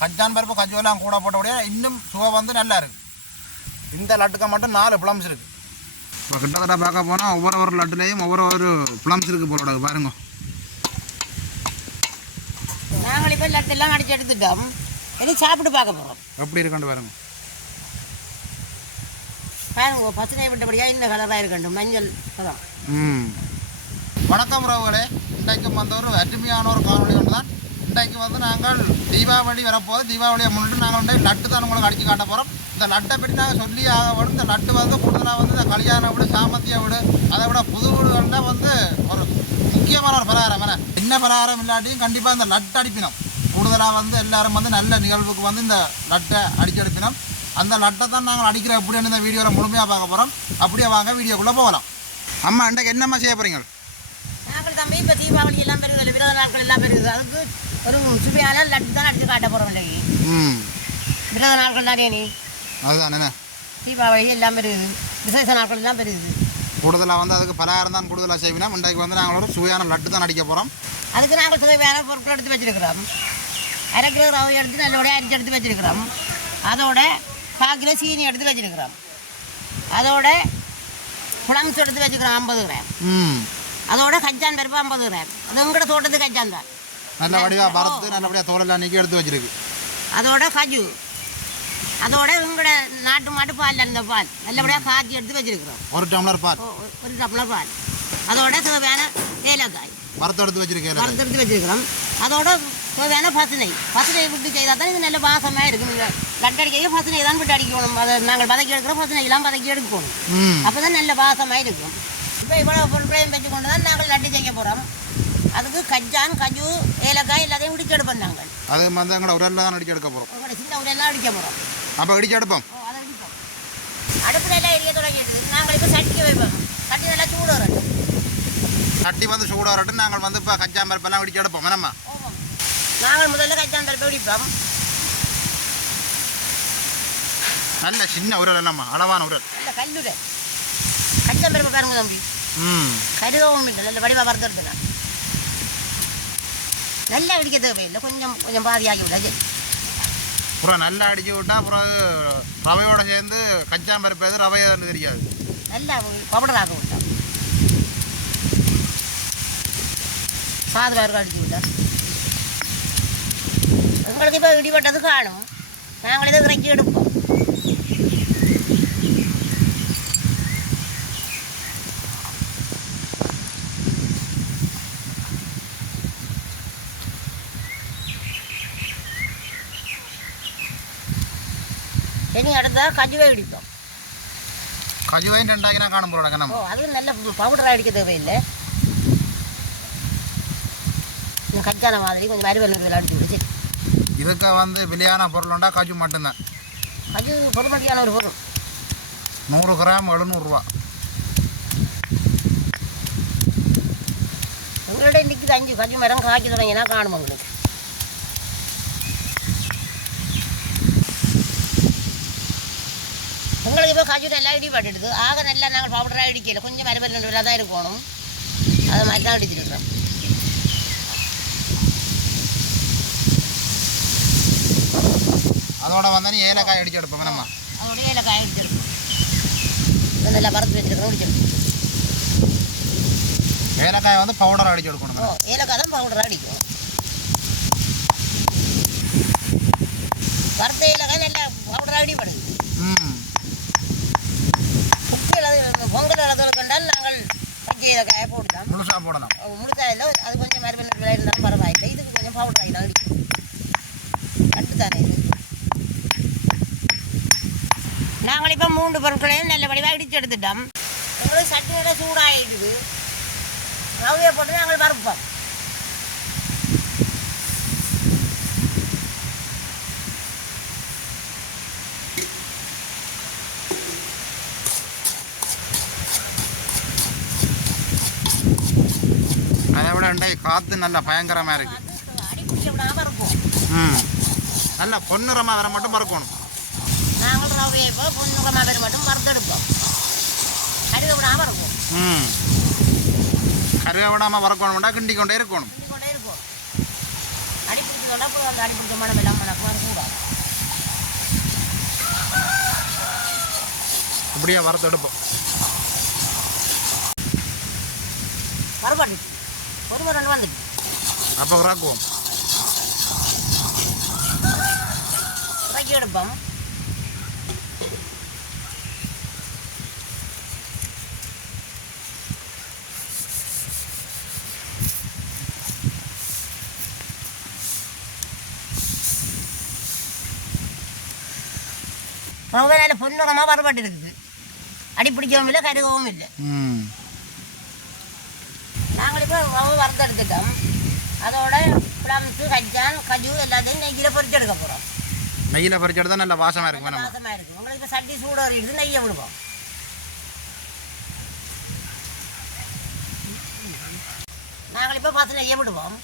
கஞ்சான் பருப்பு கஜுவெல்லாம் கூட போட்டபடியே இன்னும் சுவை வந்து நல்லா இருக்கு. இந்த லட்டுக்கு மட்டும் நாலு பிளம்ஸ் இருக்கு. இப்போ கிட்டத்தட்ட பார்க்க போனால் ஒவ்வொரு ஒரு லட்டுலேயும் ஒவ்வொரு ஒரு பிளம்ஸ் இருக்கு போலோட பாருங்க. நாங்கள் இப்போ லட்டெல்லாம் அடிச்சு எடுத்துட்டோம். இனி சாப்பிட்டு பார்க்க போகிறோம் எப்படி இருக்குன்னு பாருங்க. பாருங்க பச்சனை விட்டபடியா இந்த கலராக இருக்கட்டும். மஞ்சள் அதான் ம். வணக்கம் உறவுகளே. இன்றைக்கு வந்து ஒரு அருமையான ஒரு காணொளி ஒன்று தான் இன்றைக்கு வந்து நாங்கள் தீபாவளி வரப்போது தீபாவளியை முன்னிட்டு நாங்கள் வந்து லட்டு தான் உங்களுக்கு அடிச்சு காட்ட போகிறோம் இந்த லட்டை பற்றி நாங்கள் சொல்லி ஆக வேணும் இந்த லட்டு வந்து கூடுதலாக வந்து இந்த கல்யாண வீடு சாமத்திய வீடு அதை விட புது வீடுகளில் வந்து ஒரு முக்கியமான ஒரு பலகாரம் என்ன என்ன பலகாரம் இல்லாட்டியும் கண்டிப்பாக இந்த லட்டு அடிப்பினோம். கூடுதலாக வந்து எல்லாரும் வந்து நல்ல நிகழ்வுக்கு வந்து இந்த லட்டை அடிச்சு எடுப்பினோம். அந்த லட்டை தான் நாங்கள் அடிக்கிற எப்படின்னு இந்த வீடியோவில் முழுமையாக பார்க்க போகிறோம் அப்படியே வாங்க வீடியோக்குள்ளே போகலாம். அம்மா இன்றைக்கு என்னம்மா செய்ய போகிறீங்க நாங்கள் தம்பி இப்போ தீபாவளி எல்லாம் பெருகுது விரத நாட்கள் எல்லாம் பெருகுது. அதுக்கு ஒரு சுவையான லட்டு தான் அடிச்சு காட்ட போகிறோம் இன்னைக்கு ம் விரத நாட்கள் தானே நீ அதுதான் என்ன தீபாவளி எல்லாம் பெருகுது விசேஷ நாட்கள் எல்லாம் பெருகுது கூடுதலாக வந்து அதுக்கு பலகாரம் தான் கூடுதலாக செய்வினா இன்றைக்கு வந்து நாங்கள் ஒரு சுவையான லட்டு தான் அடிக்க போகிறோம் அதுக்கு நாங்கள் சுவையான பொருட்கள் எடுத்து வச்சிருக்கிறோம் அரை கிலோ ரவை எடுத்து நல்லபடியாக அரிச்சு எடுத்து வச்சிருக்கிறோம் அதோட கால் கிலோ சீனி எடுத்து வச்சிருக்கிறோம் அதோட புளம்ஸ் எடுத்து வச்சுக்கிறோம் ஐம்பது கிராம் அதோட கச்சான் பருப்பு ஐம்பது கிராம் அது உங்களோட தோட்டத்து கச்சான் தான் நல்லபடியாக வறுத்து நல்லபடியாக தோலெல்லாம் நீக்கி எடுத்து வச்சிருக்கு. அதோட கஜு அதோட உங்களோட நாட்டு மாட்டு பால் அந்த பால். நல்லபடியாக காய்ச்சி எடுத்து வச்சிருக்கிறோம். ஒரு டம்ளர் பால். ஒரு டம்ளர் பால். அதோட தேவையான ஏலக்காய். வறுத்து எடுத்து வச்சிருக்கேன் வறுத்து எடுத்து வச்சிருக்கிறோம். அதோட தேவையான பசுனை. பசுனை விட்டு செய்தால் தான் இது நல்ல வாசமாக இருக்கும். நீங்கள் லட்டடிக்கையே பசுனை தான் விட்டு அடிக்கணும். அதை நாங்கள் பதக்கி எடுக்கிறோம் பசுனையெல்லாம் பதக்கி எடுக்கணும். அப்போ தான் நல்ல வாசமாக இருக்கும். இப்போ இவ்வளோ பொருட்களையும் வச்சு கொண்டு தான் நாங்கள் லட்டு செய்ய போகிறோம் அதுக்கு கஜான் கஜு ஏலக்காய் எல்லாத்தையும் இடிச்சு எடுப்போம் நாங்கள். அது வந்து எங்களை உரலில் தான் அடிக்க எடுக்க போகிறோம் உங்களோட சின்ன உரையெல்லாம் அடிக்க போகிறோம் அப்போ இடிச்சு எடுப்போம்? அதை இடிப்போம். அடுப்பில் எல்லாம் எரிய தொடங்கிடுது. நாங்கள் இப்போ சட்டிக்கு வைப்போம். சட்டி நல்லா சூடு வரட்டும் சட்டி வந்து சூடாக வரட்டும் நாங்கள் வந்து இப்போ கச்சா பருப்பெல்லாம் இடிச்சு எடுப்போம். என்னம்மா. நாங்கள் முதல்ல கஜான் பருப்பு இடிப்போம் நல்ல சின்ன உரல் என்னம்மா? அளவான உரல். நல்ல கல்லுட. கஜான் பருப்பு பாருங்க தம்பி. ம். கருகவும் இல்லை. நல்ல வடிவாக வறுத்துறது நான். நல்லா இடிக்க தேவையில்லை. கொஞ்சம் கொஞ்சம் பாதியாகி விட சரி அப்புறம் நல்லா அடிச்சு விட்டா அப்புறம் ரவையோட சேர்ந்து கச்சா பருப்பு ரவை தெரியாது. நல்லா பவுடர் ஆக விட்டோம் பாதுகாப்பு அடிச்சு விட்டோம் உங்களுக்கு இப்போ இடிபட்டது காணும். நாங்கள் இதை இறக்கி எடுப்போம். இடிப்போம் கஜுவையும் ரெண்டாக்கினா காணும் போல ஓ நம்ம அது நல்ல பவுடராக அடிக்க தேவையில்லை கொஞ்சம் கச்சான மாதிரி கொஞ்சம் நடுவில் அடிச்சு விடுச்சு இதுக்கு வந்து விலையான பொருளுண்டா கஜு மட்டும்தான் அது பொறுமதியான ஒரு பொருள் நூறு கிராம் எழுநூறுவா உங்களோட இன்னைக்கு அஞ்சு கஜு மரம் காய்ச்சி தொடங்கினா காணும் உங்களுக்கு நல்லா நாங்கள் பவுடராக இடிக்கல கொஞ்சம் மறுவல் நடுவில் தான் இருக்கணும். அதை மாதிரி தான் அடிச்சிருக்கிறோம் அதோட வந்து நீ ஏலக்காய் அடிச்சு எடுப்போம் என்னம்மா? அதோட ஏலக்காய் அடிச்சிருக்கோம் இதை நல்லா வறுத்து வச்சிருக்கிறோம் அடிச்சிருக்கோம் ஏலக்காய் வந்து பவுடர் அடிச்சு எடுக்கணும் ஓ ஏலக்காய் தான் பவுடர் அடிக்கும் வறுத்த ஏலக்காய் நல்லா பவுடர் அடிப்படுது ம். பச்சை ஏலக்காயை போட்டுக்கலாம் முழுசாக போடலாம் முழுசா இல்லை. அது கொஞ்சம் விலை இருந்தாலும் பரவாயில்லை. இதுக்கு கொஞ்சம் பவுடர் ஆகி தான் கட்டு தானே இது? நாங்கள் இப்போ மூன்று பொருட்களையும் நல்ல வடிவாக இடிச்சு எடுத்துட்டோம். உங்களுக்கு சட்டியோட சூடாகிடுது ரவையை போட்டு நாங்கள் வறுப்போம். அண்டை காற்று நல்லா பயங்கரமாக இருக்குது ம். நல்லா பொன்னிறமாக வர மட்டும் பறக்கணும். நாங்கள் ரவையை பொன்னிறமாக வர மட்டும் பறந்தெடுப்போம் கருவேப்பிடாமல் இருக்கும் ம். கருவேப்பிடாமல் வரக்கணும்டா கிண்டி கொண்டே இருக்கணும். அப்படியே வரத்தெடுப்போம் வரப்பாட்டு ஒரு ரெண்டு வந்துட்டு அப்போ உராக்குவோம் இறக்கி எடுப்போம் ரொம்ப நல்ல பொன்னுரமாக மறுபாடு இருக்குது அடி பிடிக்கவும் இல்லை கருகவும் இல்லை ம் நாங்கள் இப்போ ரவை வறுத்து எடுத்துட்டோம் அதோட பிளம்ஸு கஜான் கஜு எல்லாத்தையும் நெய்யில் பொரிச்சு எடுக்க போகிறோம் நெய்யில் பறிச்சு எடுத்தா நல்ல வாசமாக இருக்கும் வாசமாக இருக்குது உங்களுக்கு சட்டி சூடு வரையிடுது நெய்யை விடுவோம் நாங்கள் இப்போ பார்த்து நெய்யை விடுவோம்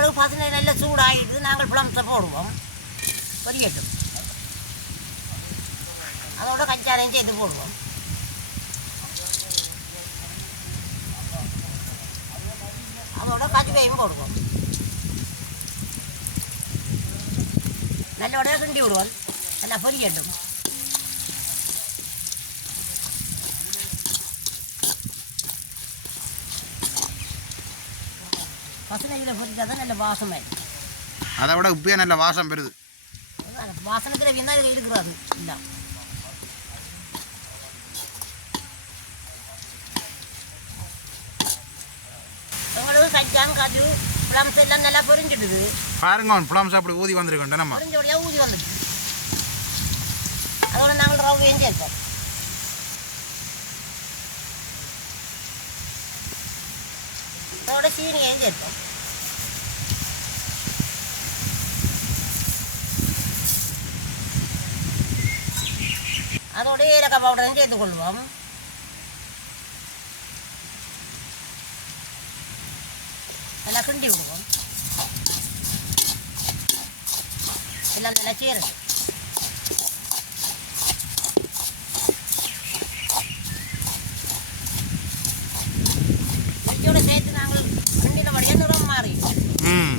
பிறகு பார்த்தீங்கன்னா நெய் நல்ல சூடாகிடுது நாங்கள் புலம்பத்தை போடுவோம். பொரியட்டும். அதோட கஞ்சானையும் சேர்த்து போடுவோம். அதோட கதிவையும் போடுவோம். நல்லோட கிண்டி விடுவோம். நல்லா பொரியட்டும். பசனையில் பொரிச்சா தான் நல்ல வாசமாயிடும் அதை விட இப்பயே நல்ல வாசம் பெறுது. வாசனத்தில் வீணா இருக்கிறாரு. இல்லை உங்களுக்கு கஜான் காஜு பிளம்ஸ் எல்லாம் நல்லா பொரிஞ்சிடுது பாருங்க அவன் பிளம்ஸ் அப்படி ஊதி வந்திருக்கோம் நம்ம. பொரிஞ்சோடையாக ஊதி வந்துடுது அதோட நாங்கள் ரவையும் சேர்ப்போம் அதோட சீனியையும் சேர்ப்போம் அதோட ஏலக்காய் பவுடரையும் சேர்த்துக் கொள்வோம் நல்லா கிண்டி விடுவோம் எல்லாம் நல்லா சேரும் இதோட சேர்த்து நாங்கள் கிண்டின வழியாக நிறம் மாறி ம்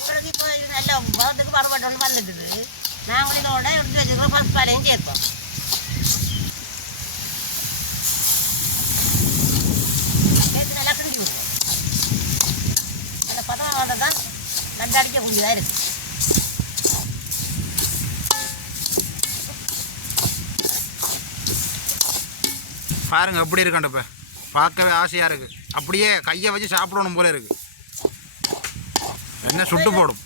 பிறகு இப்போ இது நல்ல பதத்துக்கு பரவாயில்ல ஒன்று வந்துட்டுது நாங்கள் இதோட பாலையும் சேர்ப்போம் சேர்த்து நல்லா கிண்டி விடுவோம் அந்த பதம் தான் நட்டு அடிக்கக்கூடியதாக இருக்குது பாருங்க எப்படி இருக்காண்டு இப்போ. பார்க்கவே ஆசையாக இருக்குது அப்படியே கையை வச்சு சாப்பிடணும் போல இருக்கு. என்ன சுட்டு போடும்.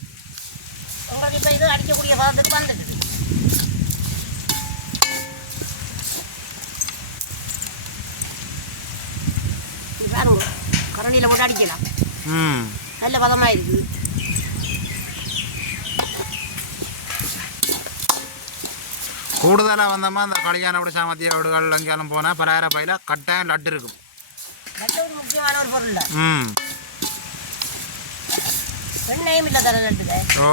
உங்களுக்கு இப்போ இது அடிக்கக்கூடிய பதத்துக்கு வந்துட்டுது இது பாருங்க கரண்டியில் போட்டு அடிக்கலாம். ம். நல்ல பதமாக இருக்குது கூடுதலாக வந்தோமா அந்த கல்யாண விட சாமத்திய வீடுகள் அங்கேயும் போனால் பலாயிர பையில கட்டாயம் லட்டு இருக்கும். ஒரு முக்கியமான ஒரு பொருள் ம். எண்ணெயும் இல்லை தர நட்டுக்க ஓ.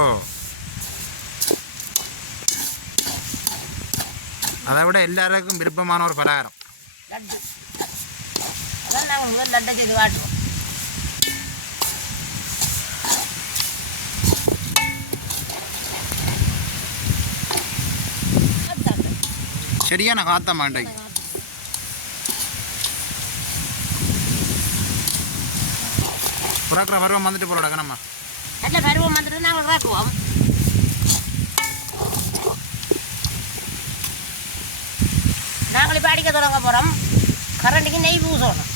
அதை விட எல்லாருக்கும் விருப்பமான ஒரு பலகாரம். லட்டு. அதான் நாங்கள் முதல் லட்டை செய்து காட்டுவோம். சரியான காத்த மாண்டைக்கு புறாக்கிற பருவம் வந்துட்டு போகிறோட கணம்மா நல்ல பருவம் வந்துட்டு நாங்கள் காட்டுவோம் நாங்கள் இப்போ அடிக்க தொடங்க போகிறோம் கரண்டிக்கு நெய் பூசணும்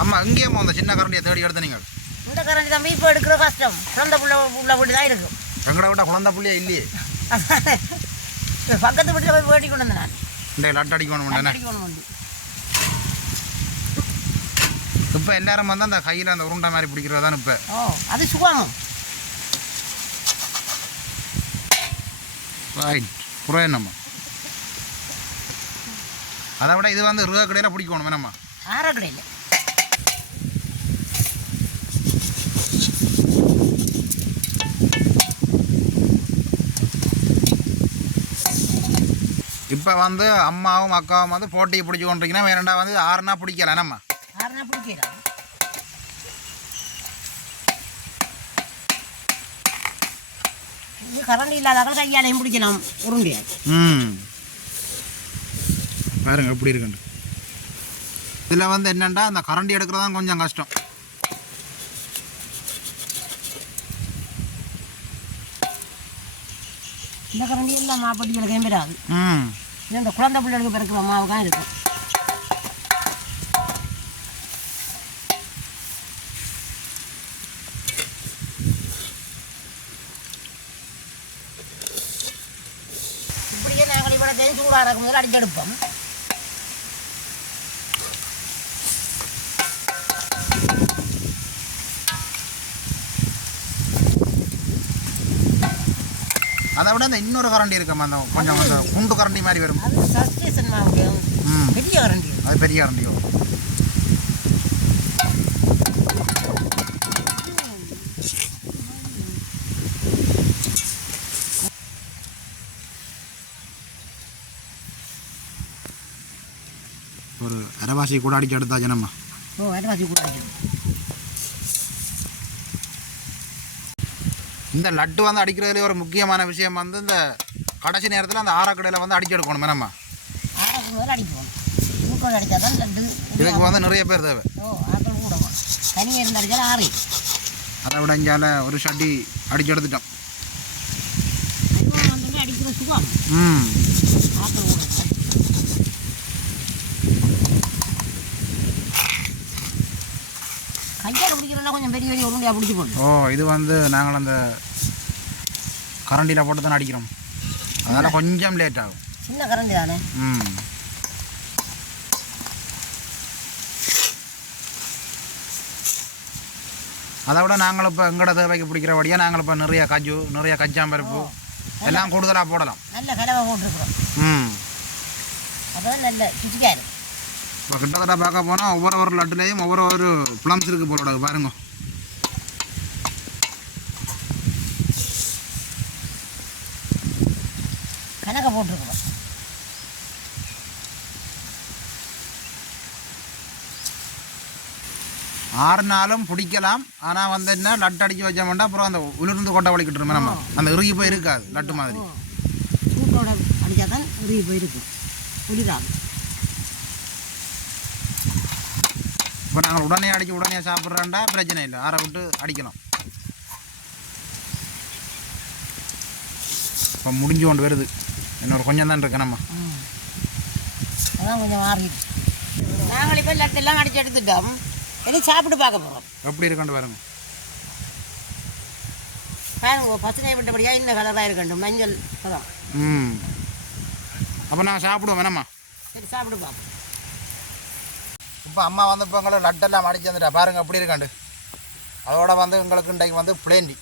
அம்மா இங்கேயும் அந்த சின்ன கரண்டியை தேடி எடுத்து நீங்கள் இந்த கரண்டி தம்பி இப்போ எடுக்கிற கஷ்டம் குழந்த புள்ள உள்ள வீடு தான் இருக்கும் எங்கட விட்ட குழந்தை புள்ளியே இல்லையே பக்கத்து வீட்டில் போய் வேட்டி கொண்டு வந்தேன் நான் இந்த இப்போ எல்லாரும் வந்து அந்த கையில் அந்த உருண்டை மாதிரி பிடிக்கிறது தான் இப்போ. ஓ அது ரைட் புறம் என்னம்மா? அதை விட இது வந்து ருவா கடையில் பிடிக்கணும் என்னம்மா ஆறக்கடையில் இப்போ வந்து அம்மாவும் அக்காவும் வந்து போட்டி பிடிச்சி கொண்டிருக்கீங்கன்னா வேறண்டா வந்து ஆறுனா பிடிக்கல. நம்ம ஆறுனா பிடிக்கலாம் இது கரண்ட் இல்லாதவங்க கையாலையும் பிடிக்கலாம் உருண்டியா. ம். பாருங்க எப்படி இருக்குன்னு. இதில் வந்து என்னென்னா அந்த கரண்டி எடுக்கிறது தான் கொஞ்சம் கஷ்டம். இந்த கரண்டி எல்லாம் மாப்பட்டிகளுக்கு ஏம்பிடாது ம். இது இந்த குழந்தை பிள்ளைகளுக்கு பிறக்கிற மாவு தான் இருக்கும். இப்படியே நாங்கள் இவ்வளோத்தையும் சூடாக இருக்கும் போது அடிச்செடுப்போம் அதை விட இந்த இன்னொரு கரண்டி இருக்கம்மா அந்த கொஞ்சம் அந்த குண்டு கரண்டி மாதிரி வரும். பெரிய கரண்டி அது பெரிய கரண்டியோ ஒரு அரைவாசி கூட அடிச்சு எடுத்தா ஜனம்மா ஓ அரைவாசி கூட அடிக்கணும் இந்த லட்டு வந்து அடிக்கிறதுல ஒரு முக்கியமான விஷயம் வந்து இந்த கடைசி நேரத்தில் அந்த ஆரக்கடையில் வந்து அடிச்சு எடுக்கணும் நம்ம இதுக்கு வந்து நிறைய பேர் தேவை. அதை விட இங்கால ஒரு ஷட்டி அடிச்சு எடுத்துட்டோம். ம். ஆக்கள் கூட கையால் பிடிக்கிறோம்னா கொஞ்சம் பெரிய பெரிய உருண்டையாக பிடிச்சி போடணும் ஓ இது வந்து நாங்கள் அந்த கரண்டியில் போட்டு தான் அடிக்கிறோம். அதனால் கொஞ்சம் லேட் ஆகும். சின்ன கரண்டி தானே? ம். அதை விட நாங்கள் இப்போ எங்கட தேவைக்கு பிடிக்கிறபடியாக நாங்கள் இப்போ நிறைய கஜு நிறைய கச்சாம்பருப்பு எல்லாம் கூடுதலாக போடலாம். நல்ல கலவை போட்டிருக்கிறோம். ம். அதான் நல்ல ருச்சிக்காக இருக்கு இப்போ கிட்டத்தட்ட பார்க்க போனால் ஒவ்வொரு ஒரு லட்டுலேயும் ஒவ்வொரு ஒரு ப்ளம்ஸ் இருக்குது போலோட பாருங்க. கணக்கை போட்டிருக்கிறோம் ஆறு நாளும் பிடிக்கலாம். ஆனால் வந்து என்ன லட்டு அடிச்சு வச்சோம்னா அப்புறம் அந்த உளுர்ந்து கொட்டை வலிக்கிட்டு நம்ம. அந்த இறுகி போய் இருக்காது லட்டு மாதிரி. சூட்டோட அடித்தா தான் உருகி போயிருக்கும். குளிராது இப்போ நாங்கள் உடனே அடித்து உடனே சாப்பிட்றோண்டா பிரச்சனை இல்லை. ஆற விட்டு அடிக்கலாம். இப்போ முடிஞ்சு கொண்டு வருது. இன்னொரு கொஞ்சம் தான் இருக்கு நம்ம. அதான் கொஞ்சம் மாறிடுச்சு. நாங்கள் இப்போ லட்டெல்லாம் அடிச்சு எடுத்துட்டோம். இனி சாப்பிட்டு பார்க்க போகிறோம் எப்படி இருக்குன்னு பாருங்க. பாருங்க பசுனை விட்டபடியாக இன்னும் கலராக இருக்கட்டும். மஞ்சள் பதம் ம். அப்போ நான் சாப்பிடுவோம் வேணாம்மா சரி சாப்பிட்டு பார்ப்போம். இப்போ அம்மா வந்து இப்போ எங்களை லட்டெல்லாம் அடிச்சு வந்துட்டா. பாருங்கள் எப்படி இருக்காண்டு. அதோட வந்து எங்களுக்கு இன்றைக்கு வந்து பிளேண்டி.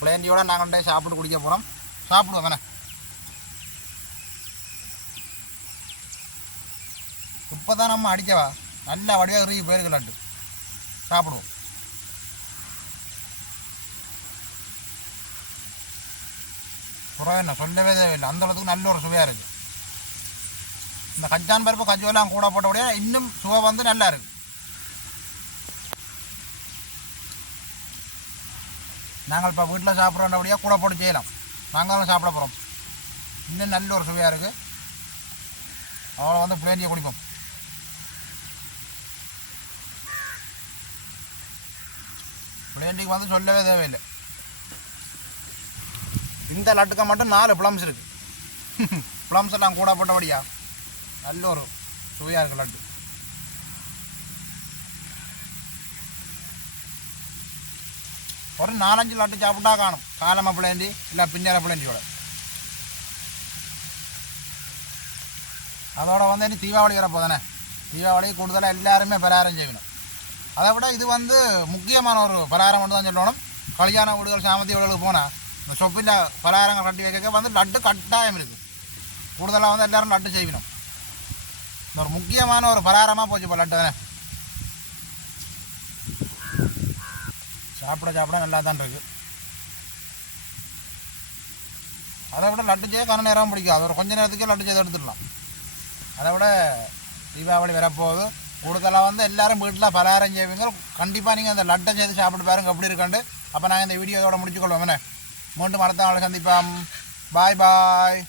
பிளேண்டியோட நாங்கள் இன்றைக்கு சாப்பிட்டு குடிக்க போகிறோம் சாப்பிடுவோம் வேணா இப்போ தான் நம்ம அடிக்கவா? நல்ல வடிவாக இறுகி போயிருக்கு லட்டு. சாப்பிடுவோம். புறம் என்ன? சொல்லவே தேவையில்லை. அந்த அளவுக்கு நல்ல ஒரு சுவையாக இருக்குது இந்த கஞ்சான் பருப்பு கஞ்சோலாம் கூட போட்டபடியா இன்னும் சுவை வந்து நல்லா இருக்கு. நாங்கள் இப்போ வீட்டில் சாப்பிட்றோண்டபடியாக கூட போட்டு செய்யலாம். நாங்களும் சாப்பிட போகிறோம் இன்னும் நல்ல ஒரு சுவையாக இருக்குது அவ்வளோ வந்து பிளேண்டியை குடிப்போம். பிளேண்டிக்கு வந்து சொல்லவே தேவையில்லை. இந்த லட்டுக்க மட்டும் நாலு ப்ளம்ஸ் இருக்குது ப்ளம்ஸ் எல்லாம் கூட போட்டபடியா? நல்ல ஒரு சுவையாக இருக்கு லட்டு. ஒரு நாலஞ்சு லட்டு சாப்பிட்டா காணும். காலம பிளேண்டி இல்லை பிஞ்சர அதோட வந்து இனி தீபாவளி வரப்போ தானே தீபாவளி கூடுதலாக எல்லாருமே பலகாரம் செய்யணும். அதை விட இது வந்து முக்கியமான ஒரு பலகாரம் மட்டும் தான் சொல்லணும். கல்யாண வீடுகள் சாமந்தி வீடுகளுக்கு போனால் இந்த சொப்பில் பலகாரங்கள் கட்டி வைக்க வந்து லட்டு கட்டாயம் இருக்குது கூடுதலாக வந்து எல்லோரும் லட்டு செய்யணும். ஒரு முக்கியமான ஒரு பலகாரமாக போச்சு இப்போ லட்டு தானே. சாப்பிட சாப்பிட நல்லா தான் இருக்குது அதை விட லட்டு செய்ய கன நேரம் பிடிக்கும். அது ஒரு கொஞ்ச நேரத்துக்கே லட்டு செய்து எடுத்துடலாம். அதை விட தீபாவளி வரப்போகுது. கூடுதலாக வந்து எல்லாரும் வீட்டில் பலகாரம் செய்வீங்க. கண்டிப்பாக நீங்கள் அந்த லட்டை செய்து சாப்பிட்டு பாருங்க எப்படி இருக்காண்டு அப்போ நாங்கள் இந்த வீடியோ இதோட முடிச்சுக்கொள்வோம் என்ன? மீண்டும் அடுத்த நாள் சந்திப்போம். பாய் பாய்